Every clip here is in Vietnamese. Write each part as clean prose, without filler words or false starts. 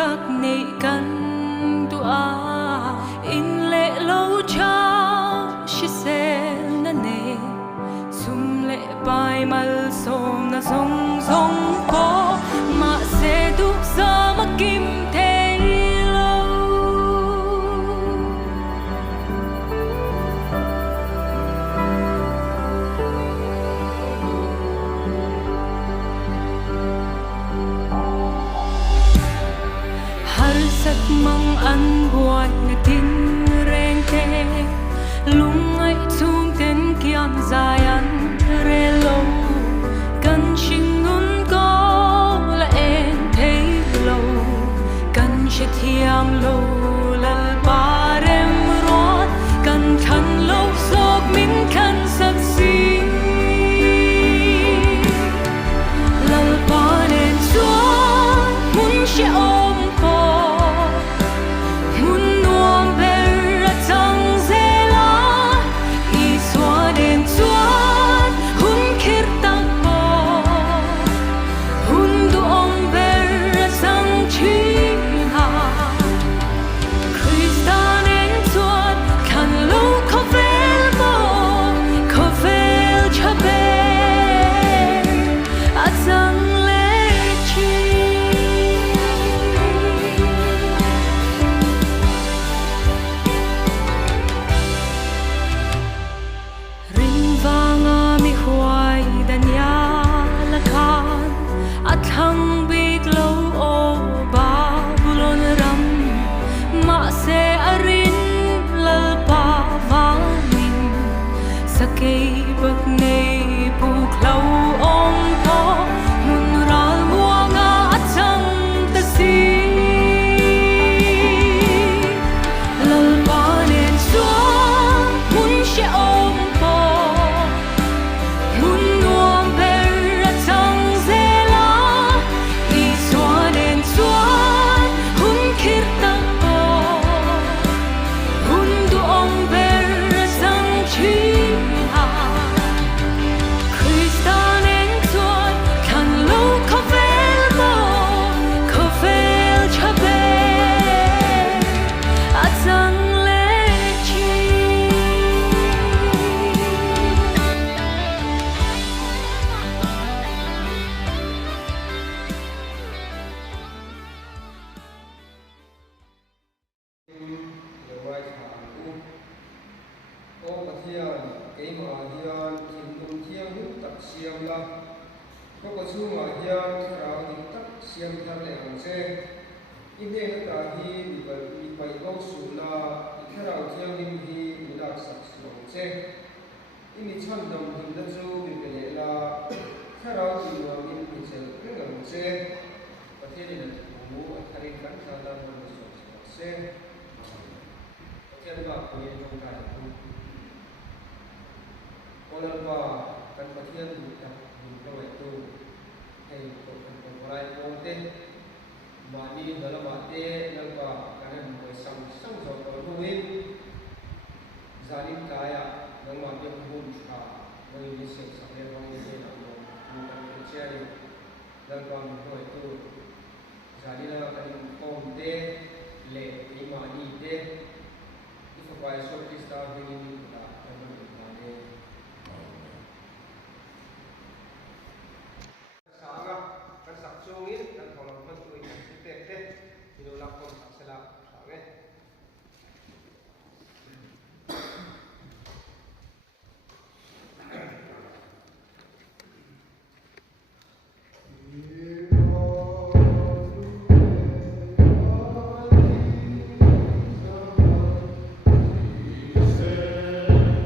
tắc nị căn tua in lệ lâu cha shi se na ne sum lệ bai mal som na song song ko ma se du sa ma kim te lâu har sat mang an buai na tin reng te lung ai chung ten kian zai an re lâu kan ching nun ko la en thấy lâu kan che thiam lâu lal ba rem rót kan than lâu sop min kan sak si lal ba nen chuan mun she om ko mun nuam ber a chang zela i swa den chuan hun khir tak po hun du om ber a chang chi ha Christan en chuan kan lo ko vel cha be a chang le chi ring vanga mi huai dan ya la khan a thang bik lo o babylon ram ma se arin lal pa vamin sakei bak nei pu khlau om to mun ral muanga a chang ta si lal pa nen chuan mun she om po mun nuam ber a chang zela i swa nen chuan hun khir tak po hun du om ber a chang chi ha Christan en chuan kan lo ko vel cha be a chang le chi the right hand ô bát thiên cái mà thiên thiên tung thiên hút tắc xiêm la có chu mà thiên khảo hình tắc xiêm thân lệ hàng xe in đây nó ta hi bị bảy câu số là khảo thiên hình hi bị đặc sắc lòng xe in đi chọn đồng hình đất du bị cái lệ là khảo thiên hình bị chơi cái lòng xe bát thiên này là mũ thay cắn ra là một số xe thiên bạc của những trong cái Olam ba kan pathian buta buta itu hey ko rai ponte mani dalam ate nalba kanan mo sang so ko ruin zalim kaya nalma be bun cha ngai ni se sa le bang ni na mo kan ko chai nalba mo itu zalila kan ponte le imani de if by so krista bringing buta kan sak chungin kan tholong kan tui te te tinu lak kon sak sela sawe Say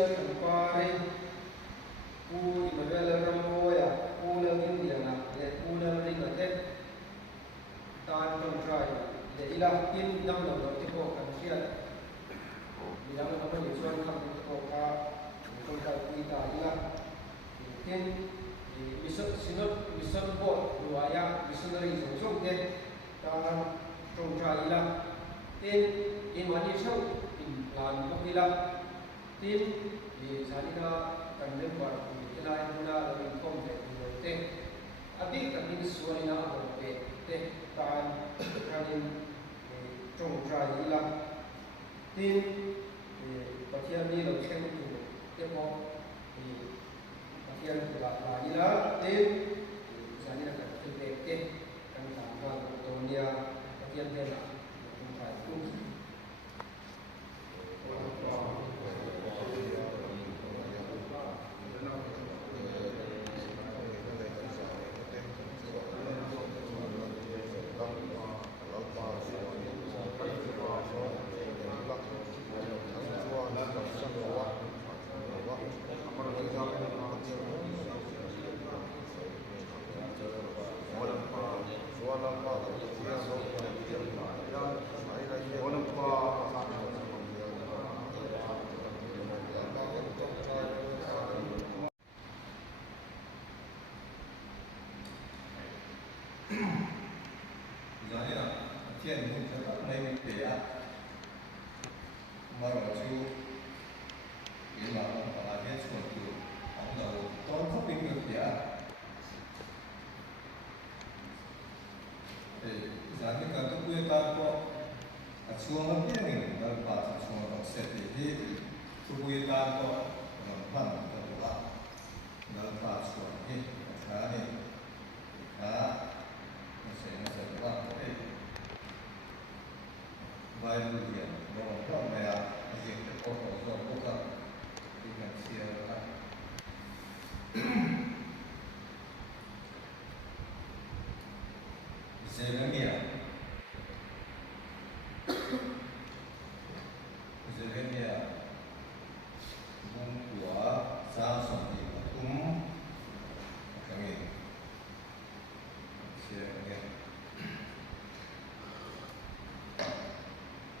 Priscilla Tampari, Emmanuel Ramoya, India, Ring Tan Trai, the Ila in Dam of Tipo and Shia, the young woman is one coming to Poka, Ila, the Mission Board, Ruaya, missionaries also get Tan Trai Ila, in Mani Show, in Lan Pokila, tin di Salina Kandembar, Ila Huna, and Comte, a big Suarina or Tan Kanin Trong Trai Ila, tin Patiani of Chen to Demo, the Patian Ila, tin Salina Kandembar, and Tonia, Patian Tela.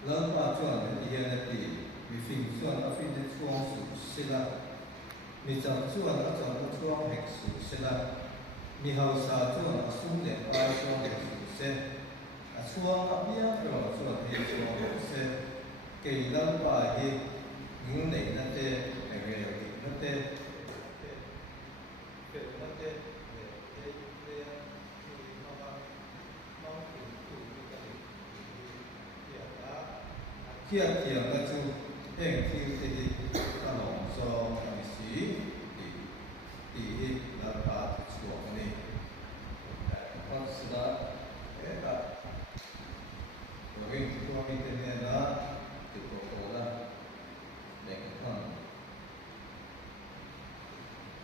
Lớn qua chuẩn thì hiện tại vì phim chuẩn ở phim trên chuông sụp xí là mi chọn chuẩn ở chọn ở chuông hẹp sụp xí là mi hậu sa chuẩn ở sung để qua chuông hẹp sụp xí à chuông ở bia rồi chuẩn thì chuông hẹp xí kỳ lớn qua thì những này nó tê cái này nó tê kia kia là chú em kia thì ta lòng cho anh sĩ thì là ba chuột này con sẽ là cái là rồi mình có mình tên là từ cổ là để con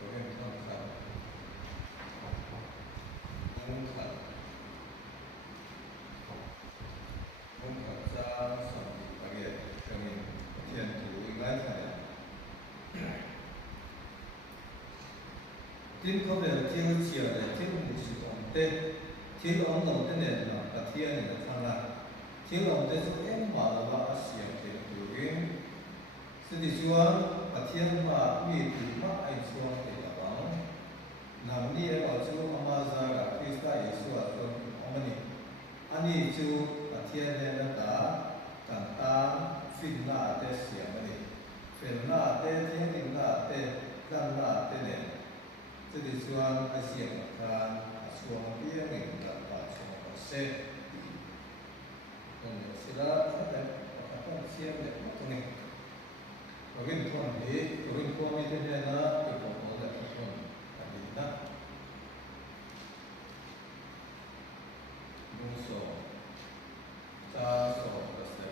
rồi mình con khẩn ra thiền thủ gái phải tin có vẻ thiếu chiều để thiếu một sự ổn định thiếu ổn đồng cái nền là cả thiên này là thằng là thiếu ổn định giúp em mà là vợ xiềng thì thủ cái sự thì chúa cả thiên mà vì từ mắt anh chúa thì là bảo nằm đi ở bảo chúa mà ra cả Christa Giêsu ở trong ông này anh đi chúa cả thiên này là đã càng ta phiền là để xiềng này phiền là để thiên đình là để gan là để nền sự thì chúa anh xiềng là chúa biết mình là bảo chúa sẽ còn sẽ là cái con xiềng để một cái này rồi cái con này rồi cái con này thế này là cái con là cái con là gì đó đúng số cha số là sẽ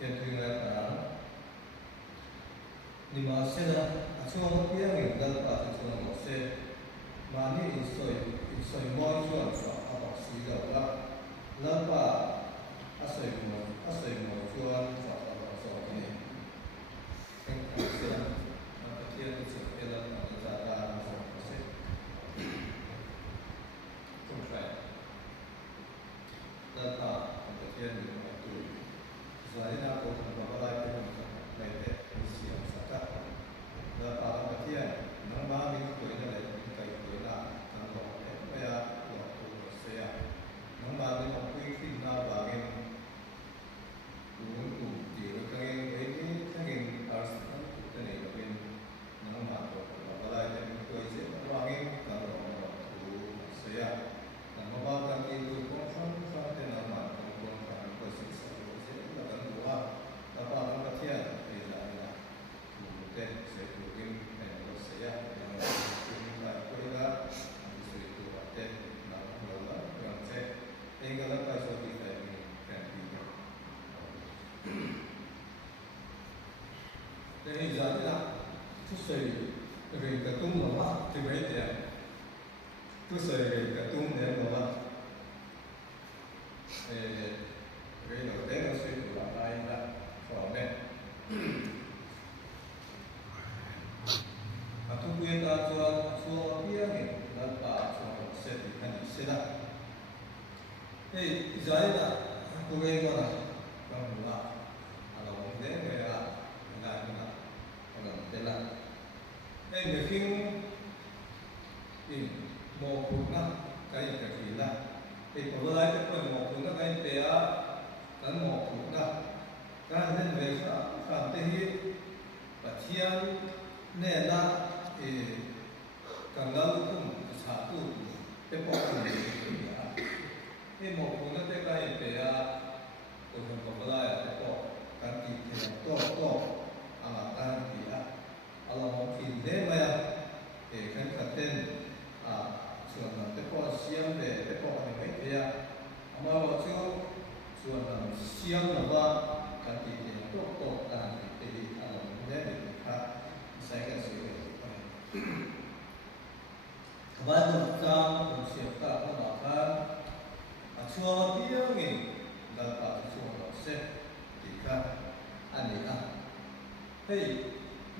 thiên thuyền là cả nhưng mà sẽ là chúng ta biết rằng là chúng ta có sẽ mà như soi mọi chuyện sao học sĩ đó là ba soi mọi chuyện sao học sĩ này cái sẽ là thiên sẽ là chúng ta học sẽ không phải là ta thiên là tu giải na có thằng bà lại cái này để siêu sát là ta là thiên nang ba mình tuổi này là cái tuổi là nang đó bây giờ là tu sẽ nang ba mình học quy trình là ba mình tu thì cái ở cái này là bên nang ba có bà lại cái tuổi sẽ ba mình là tu sẽ nang ba cái tu cũng không thế nào mà cũng không có sự sẽ là cái tu là ba nang thiên thì là tu sẽ tu kinh sẽ là quay ra sự tu tế là nó là sẽ nên cái là số thì phải cần đi để hình dạng là tu sợi người cả tung mà thì mấy tiền tu sợi người cả tung để mà người đầu tiên là sự tu là ai là phò mẹ tu quyền ta cho bia này là bà cho sẽ bị hành sẽ là cái giải là tu quyền đó là bằng là vấn đề về là thế là cái người khi một cuộc năm cái gì là thì có lại cái phần một cuộc năm cái bé cái một cuộc năm cái nên về phạm thế và thiên nên là càng lâu cũng trả tu cái bộ này cái một cuốn nó cái để tôi không có lại cái bộ cái gì thì to cái gì một thì thế mà cái tênส่วนcái bộ xiêm để cái bộ này mấy cái mà vào chỗส่วนxiêm là cái gì thì to cái thì thế để khác sai cái sự Kawan tentang siapa memakan acuan biangin dapat acuan proses jika aneka. Hei,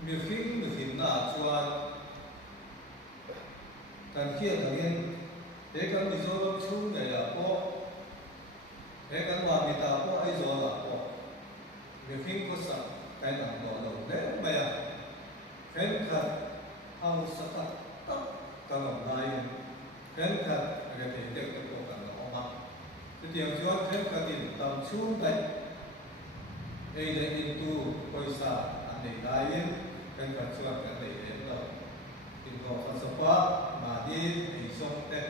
mungkin na acuan kan kia dengan kan bizor chung gaya po, kan wamita po ay zola po. Mungkin kosa kan ang dolo ne maya kan kan ang sakat cần làm lại kén khát cái thể được cái bộ cần nó mà cái tiếng chúa kén khát tìm tầm xuống đây đây là into quay xa anh để đại yên kén khát chúa cái để đến đâu tìm vào phần sắp mà đi thì xong tết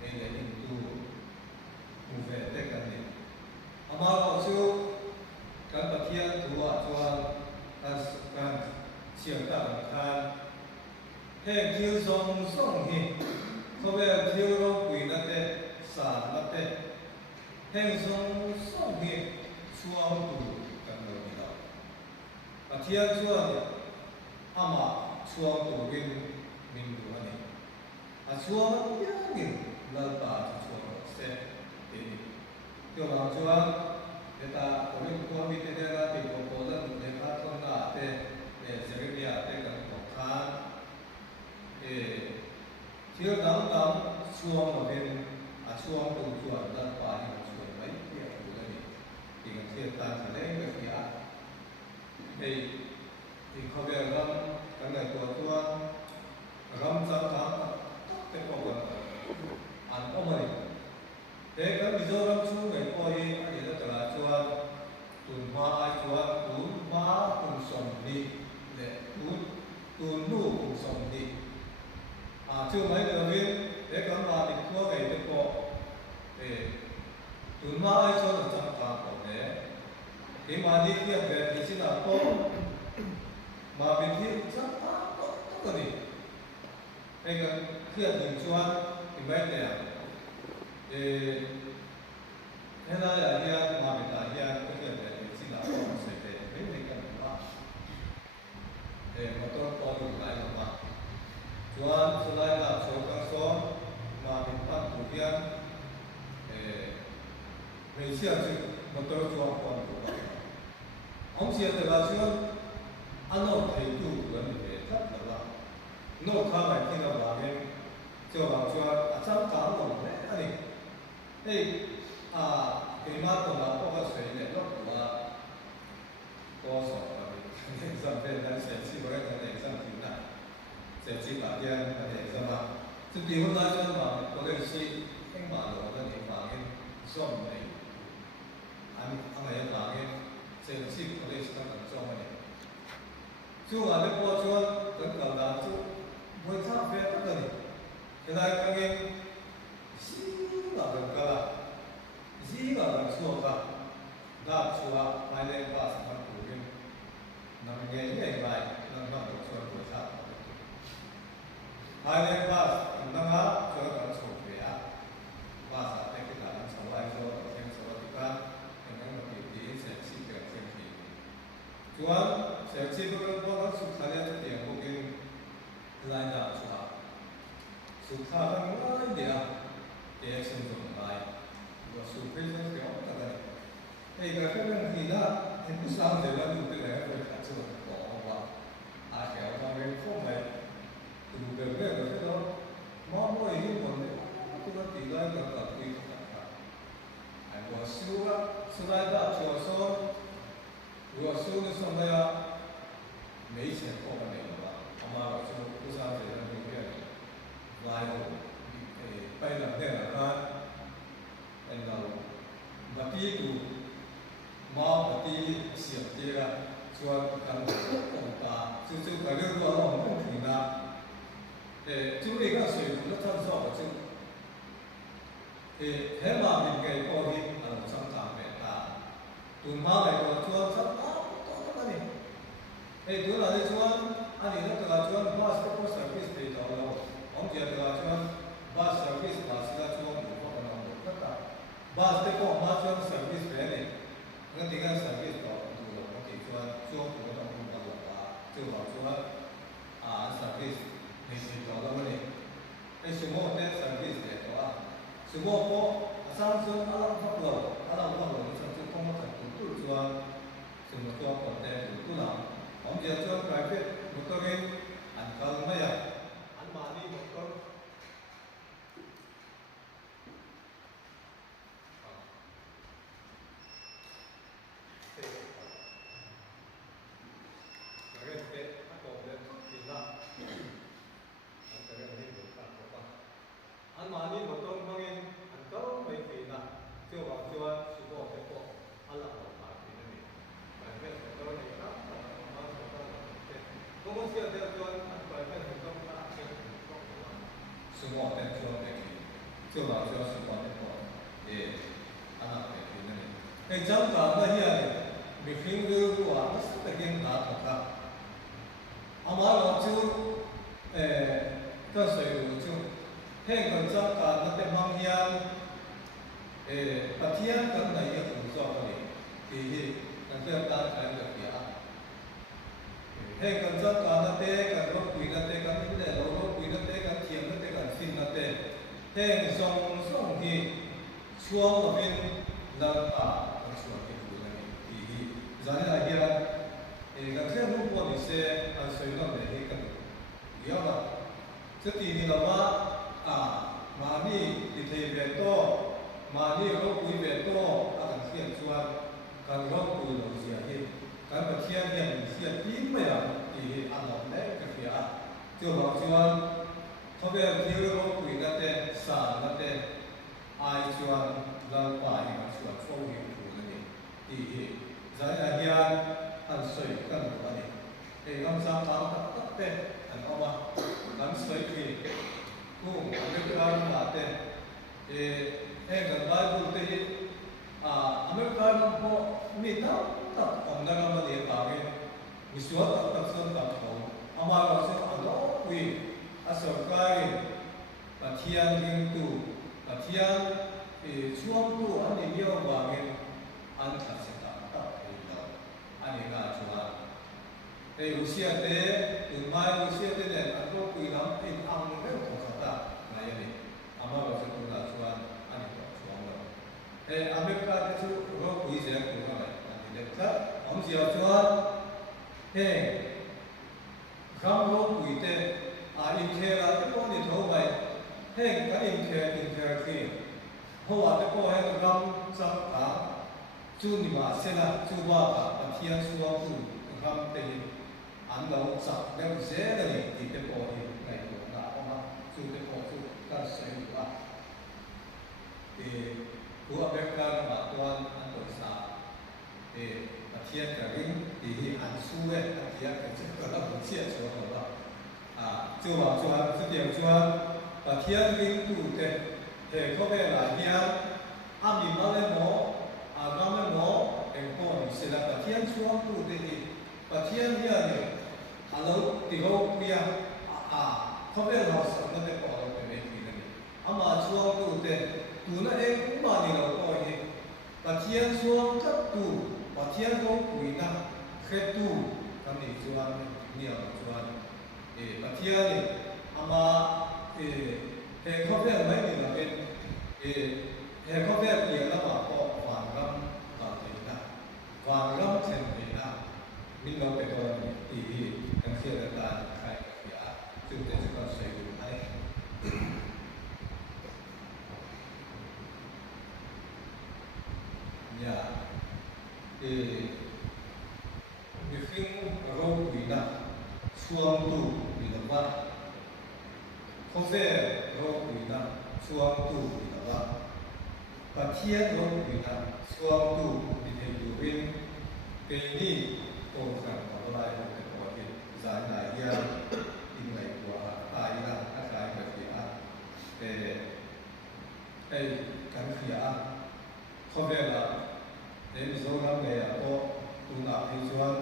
đây là into mù về tết cái này mà họ chúa cái bậc thiên chúa cái siêu tầm khan Hẹn thiếu song hi, có vẻ thiếu rong quỷ nát tê, sản nát tê. Hẹn song hi, chua tu cần đầu đi đâu. Và thiên chua thì, ama chua tu viên mình đủ anh. Chua nó nhớ nghìn lần ta chua sẽ đi. Kiểu làm chua, người ta có biết có biết thế ra thì có lần người ta không đã tê, để sẽ biết tê cần có khán. Thiếu đóng xuông ở bên xuông từ chuột ra qua những chuột mấy cái thứ này thì cần thiết ta phải lấy cái gì ạ thì không biết rằng cái này của tôi rắm sáng cái bộ quần ăn có mày thế cái ví dụ rắm xuống người coi anh ấy rất là chuột tuần hoa cùng sống đi để tuần nu cùng sống đi chưa mấy người biết để các bạn định có về cái bộ để tụi nó ai cho được trong cả bộ đấy thì mà đi kia về thì chỉ là có mà bên kia rất tốt cái gì hay là kia đừng cho thì mấy này thì thế là hiện mà bên ta hiện cái kia về thì chỉ là có 시야 즉 모tor 조합권 거. 엄시한테가 지금 안어 대두 그건데 답답하. 너 가만 있기나 봐면 저 아참 가는 건데 아니. 에 그마토가 뽑았어요. 이제 너가 고소 exam bên đang sẽ chỉ có cái exam thứ này sẽ chỉ bảo tiền cái exam mà thực tế hôm nay cho mà có cái gì anh bảo là cái gì bảo cái xong này anh ấy bảo cái sẽ chỉ có cái gì đang xong này chú là cái bộ chú tất cả là chú muốn tham gia tất cả này cái này cái gì là cái là gì là cái số cả đã chú là hai lên ba sáu nằm nghe như vậy nằm nằm một chỗ của sao hai đêm ba nằm á cho nó sụp về á ba sao cái là nó sụp lại cho thêm sụp thì ta cái nó bị sẽ chỉ được thêm thì chuan sẽ chỉ có cái nó sụp thay ra tiền một cái lại là sụp thay ra nó đi à để xem dùng lại và sụp cái cái cái này cái vấn đề là em cứ sao để làm được cái này phải thật sự là khó và kéo vào cái không phải từ từ cái đó mong muốn những vấn đề tôi có tỷ lệ cả tùy cả anh có siêu á siêu đại đã cho số vừa siêu nó xong rồi mấy钱không phải nhiều mà mà cho cứ sao để làm được cái này vài hồ bay làm thế là anh nào mà tí tụ mà tí xiết tí ra cho cần công ta chú cái cái đó là không phải là để chú ý cái sự nó tham gia vào chú thì thế mà mình cái có đi ở trong cảm về ta tuần sau này có cho sắp tốt cái này thì tuần là đi cho anh ấy nó là cho bus support service để cho nó ông chỉ là cho bus service là sẽ cho một phần nào tất cả bus support service về này cái tiếng Anh service đó tụi nó chỉ cho tụi nó không có được và chưa bảo cho service này thì đó là vấn đề cái số một cái service để đó số một có sang số alam pháp luật sang số không có thể tụi cho số một cho còn để tụi nào ông chỉ cho private một cái anh cần mấy à anh mà đi một con anh mà đi một con mang in anh có mấy kỳ là chưa vào chưa sử dụng cái bộ anh làm một bài thì này bài viết của tôi này đó mà không có chuyện theo cho anh bài viết thành công là cái sử dụng cái cho cái chưa vào chưa sử dụng cái bộ để anh làm cái thì này cái trong cả cái này mình phim của nó sẽ là cái nào đó 아마 좀 그래서요 좀 행건 잠깐 그때 망희한 파티안 같은 이게 공부하거니 이게 그때 딱 가는 거야 행건 잠깐 그때 가서 보이는 때 갔는데 너도 보이는 때 간, 티는 때 간, 신는 때 행성성이 추억하면 나가 추억이 보이는 이 자네 아기야 cái lúc mà mình sẽ sử dụng để cái cần hiểu là trước thì mình là mà đi thì về to mà đi lúc cuối về to cần hiện chuan cần lúc cuối lúc gì hết cần phải thiên hiện hiện tím bây giờ thì ăn lỏng đấy cái gì chưa bảo chuan không biết thiếu lúc cuối là thế sản là thế ai chuan làm bài mà chuan phô hiện thủ này thì giải là hiện anh soi kan ko ani e gam sa ta tak te an oma gam soi ki ku america na te gam bible te america ko mi ta om na gam de ba ge mi suwa ta son ta ko ama ro se alo wi asarkai pathian ging tu pathian chuam tu ani mio ba ge an ta se ta anh là chúa, đây Russia thế, từ mai Russia thế này anh có quy lắm, anh ăn rất là khó ta, này vậy, ama bảo chúng là chúa, anh là chúa rồi, America thế chú chiều chuan he kham ro pui te a in khe la te ko ni tho mai he ka in khe khi ho wa te ko he ram cha ka chu ni ma se la chu ba ka pathian suwa tu kham te hi an lo cha le se le ni ti te ko hi kai ko na o ma chu te ko chu ka se ba ku abeka ma tuan an to sa pathian ka ring ti hi an su we pathian ka che ko la bu chia chu ko ba chu wa chuan chu tiang chuan pathian ring tu te he ko be la hian a mi ma le mo a ga me mo en ko ni se la pathian chuan tu te hi pathian hi ani a lo ti ho pia ko be la sa na te ko lo te me ki ni ama chuan tu te tu na e ku ma ni lo ko hi pathian chuan ka tu pathian ko pui na khe tu ka ni chuan ni a chuan pathian ni ama he ko be mai ni la ben he ko be pi la ma ko wan ram ka te na wan ram chen te na min lo pe ko ni ti kan khia da ta khai ka ya chu te chu ka sai du ai ya mi khing ro wi na chuang tu wi la ba ko fe ro wi na chuang tu wi la ba pathian ro wi na chuang tu wi the yu win pe ni to kan ka ba lai te ko hi za na ya in lai kwa a ina a kai ka ti a ai kan khia ko ve la em zo ram ne a to tu na hi chuan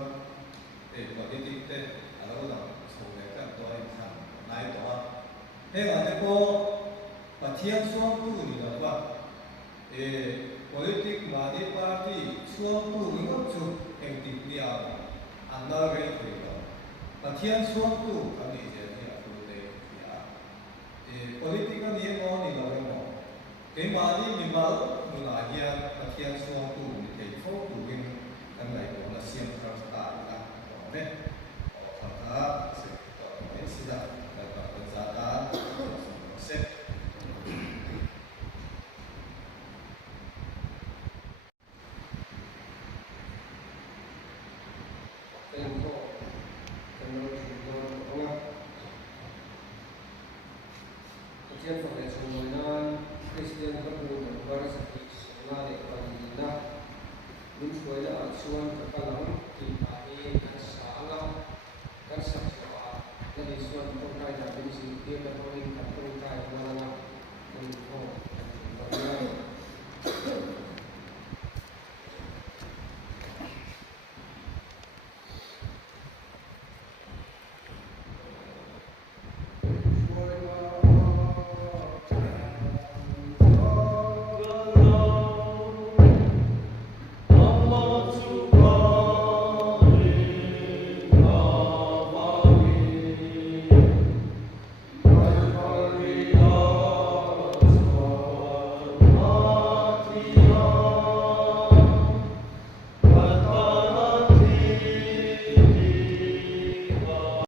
politic te a lo la so le ka to ai san nai to he la te ko pathian chuang tu ni la ba politic ma ni party chuang tu ni ko chu en ti ni a an na re ki lo pathian chuang tu ka ni je ni a tu te ya politic ni mo ni lo mo te ma ni mi ma nu na hian pathian chuang tu ni te fo tu win kan lai ko la siam kha ta la ko ne o ta se to ne si da la ka pa za ta se tên ko kan lo chu do ko nga pathian fa le chu nan Christian ka bu da bar sa ki na le pa ni na min chuai la chuan ka kalang ki a e kan sa la kan sa la ni chuan ko kai da bin si ti ka ko in ka ko kai ma la